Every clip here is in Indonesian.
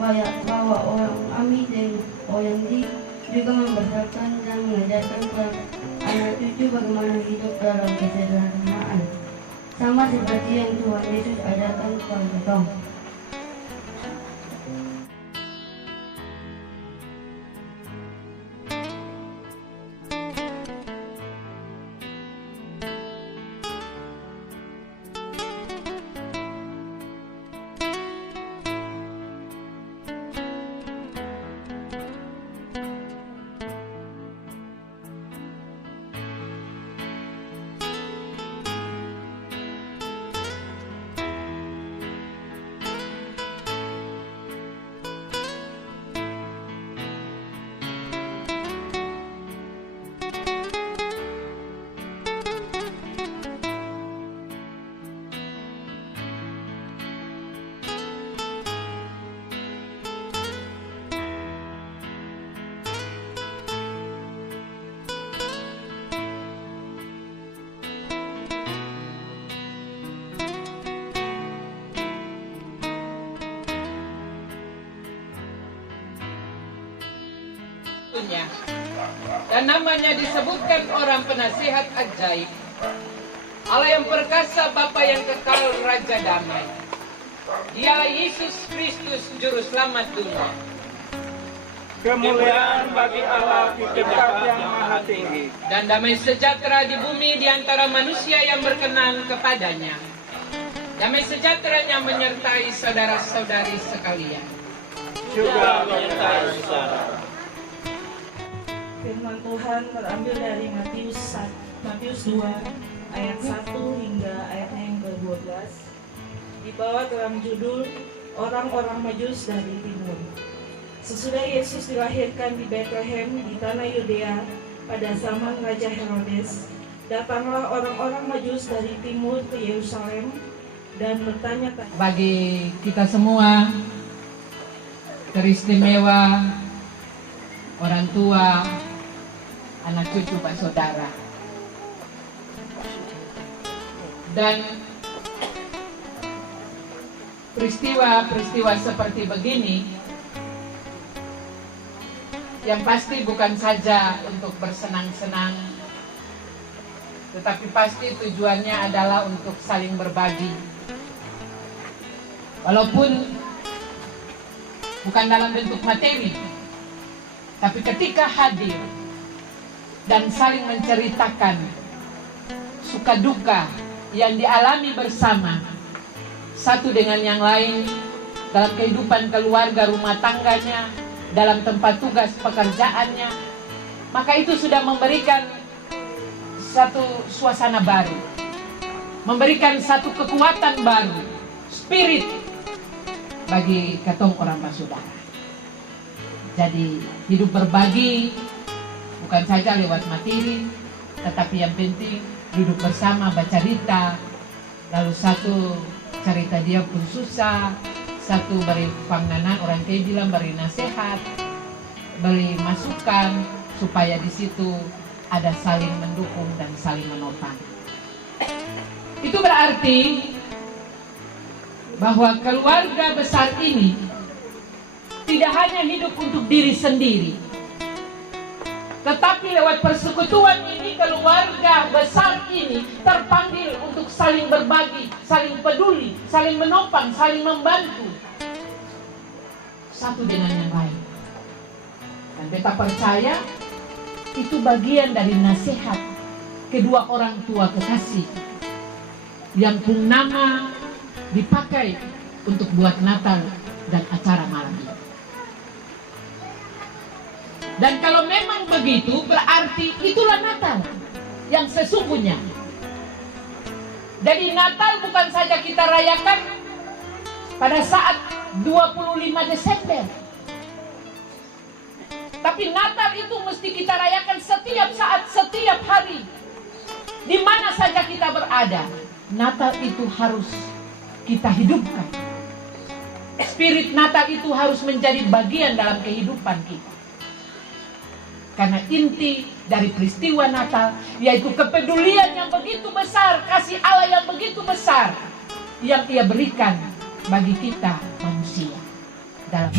bahwa orang Ami dan orang Di juga membesarkan dan mengajarkan kepada anak cucu bagaimana hidup dalam kesederhanaan, sama seperti yang Tuhan Yesus ajarkan kepada kita. Dan namanya disebutkan orang penasihat ajaib, Allah yang perkasa, Bapa yang kekal, Raja damai. Dialah Yesus Kristus, Juru Selamat dunia. Kemuliaan bagi Allah di tempat yang maha tinggi, dan damai sejahtera di bumi di antara manusia yang berkenan kepadanya. Damai sejahteranya menyertai saudara-saudari sekalian. juga menyertai saudara. Firman Tuhan terambil dari Matius 2 ayat 1 hingga ayatnya yang ke-12. Dibawa dalam judul Orang-orang Majus dari Timur. Sesudah Yesus dilahirkan di Bethlehem di tanah Yudea pada zaman Raja Herodes, datanglah orang-orang Majus dari timur ke Yerusalem dan bertanya-tanya. Bagi kita semua, teristimewa orang tua, anak cucu Pak Saudara. Dan peristiwa-peristiwa seperti begini yang pasti bukan saja untuk bersenang-senang, tetapi pasti tujuannya adalah untuk saling berbagi. Walaupun bukan dalam bentuk materi, tapi ketika hadir dan saling menceritakan suka duka yang dialami bersama satu dengan yang lain dalam kehidupan keluarga, rumah tangganya, dalam tempat tugas pekerjaannya, maka itu sudah memberikan satu suasana baru, memberikan satu kekuatan baru, spirit bagi ketong orang Saudara. Jadi hidup berbagi bukan saja lewat materi, tetapi yang penting duduk bersama bercerita, lalu satu cerita dia pun susah, satu beri pangnanan, orang tua bilang beri nasihat, beri masukan, supaya di situ ada saling mendukung dan saling menopang. Itu berarti bahwa keluarga besar ini tidak hanya hidup untuk diri sendiri, tetapi lewat persekutuan ini, keluarga besar ini terpanggil untuk saling berbagi, saling peduli, saling menopang, saling membantu satu dengan yang lain. Dan beta percaya itu bagian dari nasihat kedua orang tua kekasih yang pun nama dipakai untuk buat Natal dan acara malam ini. Dan kalau memang begitu, berarti itulah Natal yang sesungguhnya. Jadi Natal bukan saja kita rayakan pada saat 25 Desember. Tapi Natal itu mesti kita rayakan setiap saat, setiap hari. Di mana saja kita berada, Natal itu harus kita hidupkan. Spirit Natal itu harus menjadi bagian dalam kehidupan kita. Karena inti dari peristiwa Natal yaitu kepedulian yang begitu besar, kasih Allah yang begitu besar yang Ia berikan bagi kita manusia. dalam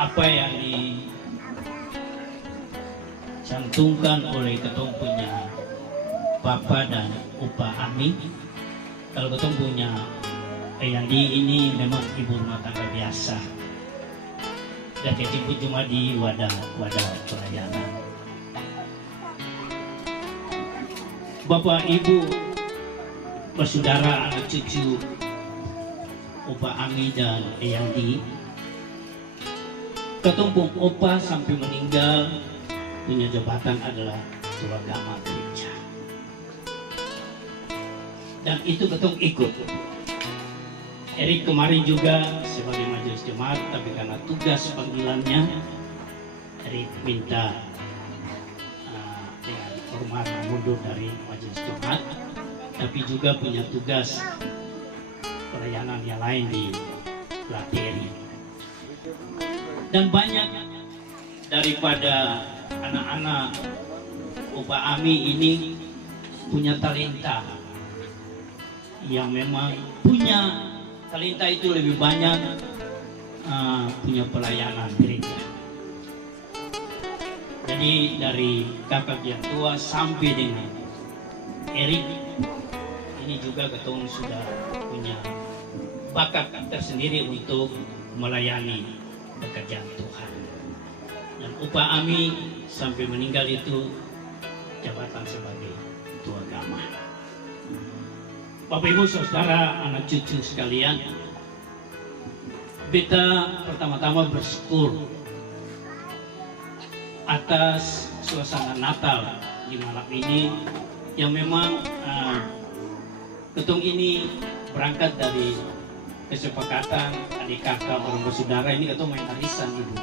apa yang dicantumkan oleh ketong punya Papa dan Upa Ami. Kalau ketong punya Yandi ini memang ibu rumah tangga biasa dan kecimput cuma di wadah pelayanan. Bapak Ibu bersaudara anak cucu Upa Ami dan Yandi, ketumpung Opa sampai meninggal punya jabatan adalah ketua agama gereja. Dan itu ketung ikut. Erik kemarin juga sebagai majelis jemaat, tapi karena tugas panggilannya, Erik minta dengan hormat mundur dari majelis jemaat, tapi juga punya tugas pelayanan yang lain di Lateri. Dan banyak daripada anak-anak Upa Ami ini punya talenta yang memang punya talenta itu lebih banyak punya pelayanan gereja. Jadi dari kakak yang tua sampai dengan Erik ini juga ketemu sudah punya bakat tersendiri untuk melayani pekerjaan Tuhan. Dan Upa Ami sampai meninggal itu jabatan sebagai ketua agama. Bapak Ibu Saudara, anak cucu sekalian, beta pertama-tama bersyukur atas suasana Natal di malam ini yang memang ketong ini berangkat dari kesepakatan adik kakak orang bersaudara ini ketong main arisan Ibu.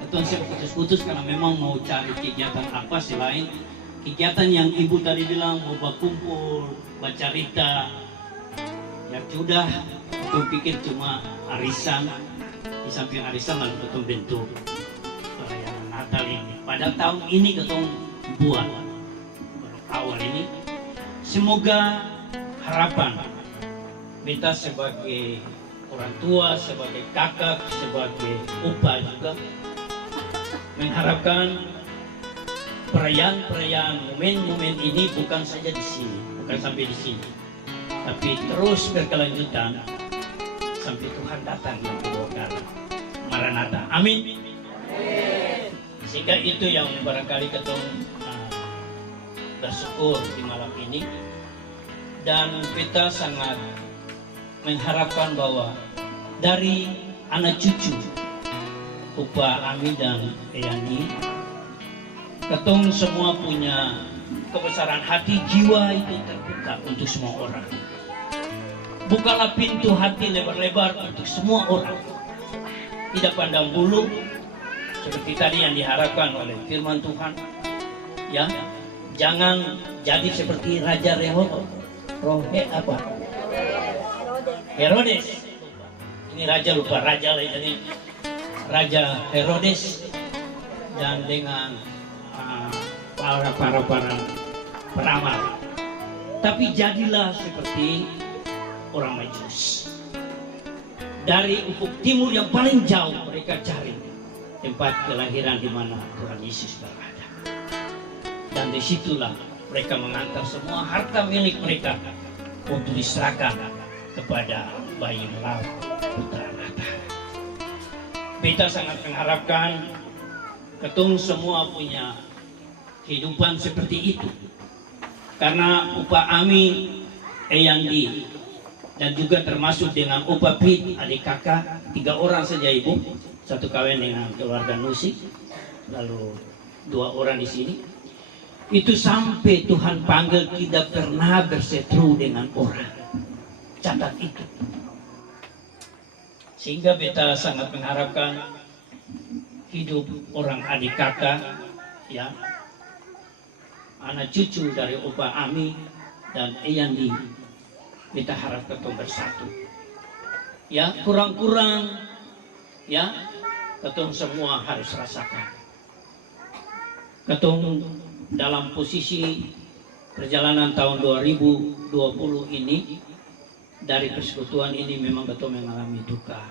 Ketong siap putus-putus karena memang mau cari kegiatan apa selain kegiatan yang Ibu tadi bilang mau berkumpul, bercerita. Ya sudah, ketong pikir cuma arisan. Di samping arisan lalu ketong bentuk pelayanan Natal ini. pada tahun ini ketong buat baru awal ini. Semoga harapan kita sebagai orang tua, sebagai kakak, sebagai opa juga mengharapkan perayaan-perayaan momen-momen ini bukan saja di sini, bukan sampai di sini, tapi terus berkelanjutan sampai Tuhan datang yang kedua kali. Maranatha. Amin. Sehingga itu yang barangkali ketong bersyukur di malam ini, dan kita sangat mengharapkan bahwa dari anak cucu Opa Ami dan Eyani, ketong semua punya kebesaran hati, jiwa itu terbuka untuk semua orang. Bukalah pintu hati lebar-lebar untuk semua orang, tidak pandang bulu, seperti tadi yang diharapkan oleh firman Tuhan. Ya, jangan jadi seperti Raja Herodes. Ini raja, lupa raja lah, jadi Raja Herodes dan dengan para peramal. Tapi jadilah seperti orang Majus. Dari ufuk timur yang paling jauh mereka cari tempat kelahiran di mana Tuhan Yesus berada. Dan disitulah mereka mengantar semua harta milik mereka untuk diserahkan kepada bayi Malau Putra Nata. Kita sangat mengharapkan ketong semua punya kehidupan seperti itu. Karena Opa Ami, Eyandi, dan juga termasuk dengan Opa Pit, adik kakak, 3 orang saja ibu, 1 kawin dengan keluarga Nusi, lalu 2 orang di sini. Itu sampai Tuhan panggil tidak pernah berseteru dengan orang. Catat itu. Sehingga beta sangat mengharapkan hidup orang adik kakak, ya, anak cucu dari Opa Ami dan Eyandi, kita harap ketong bersatu. Ya, kurang-kurang, ya, ketong semua harus rasakan. Ketong dalam posisi perjalanan tahun 2020 ini, dari persekutuan ini memang ketong mengalami duka.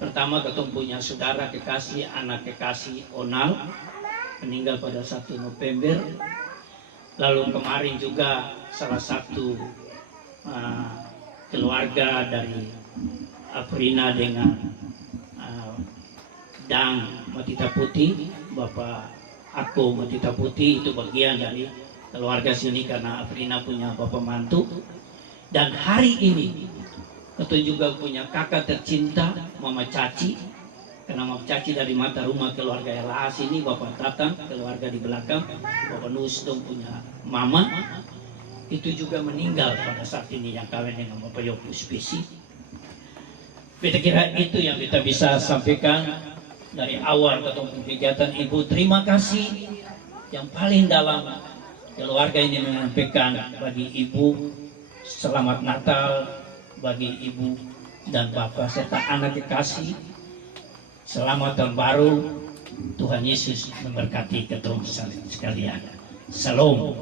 Pertama, ketong punya saudara kekasih, anak kekasih Onal, meninggal pada 1 November. Lalu kemarin juga salah satu keluarga dari Afrina dengan Dang Matita Putih, Bapak Ako Matita Putih, itu bagian dari keluarga sini karena Afrina punya bapak mantu. Dan hari ini ketong juga punya kakak tercinta Mama Caci, karena Mama Caci dari mata rumah keluarga LA sini, Bapak Tatang, keluarga di belakang, Bapak Nus dong punya mama, itu juga meninggal pada saat ini yang kawin dengan Bapak Yopu Spesi. Kita kira itu yang kita bisa sampaikan dari awal ketemu kegiatan Ibu. Terima kasih yang paling dalam keluarga ini menyampaikan bagi Ibu selamat Natal, bagi Ibu dan Bapak serta anak kekasih selamat tahun baru. Tuhan Yesus memberkati ketemu sekalian. Salam.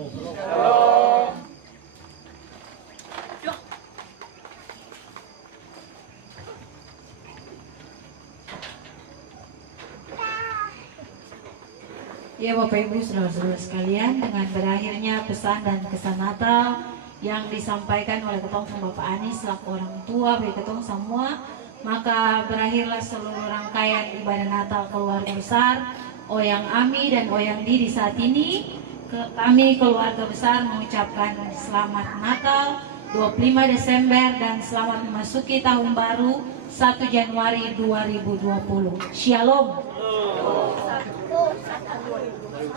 Ya Bapak Ibu saudara-saudara sekalian, dengan berakhirnya pesan dan kesan Natal yang disampaikan oleh ketong Bapak Anies selaku orang tua bagi ketong semua, maka berakhirlah seluruh rangkaian ibadah Natal keluarga besar Oyang Ami dan Oyang Di saat ini. Kami keluarga besar mengucapkan selamat Natal 25 Desember dan selamat memasuki tahun baru 1 Januari 2020. Shalom.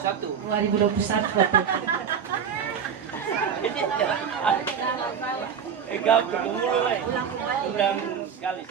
2021 Bapak. Gab, ketemu mulai. Undang sekali.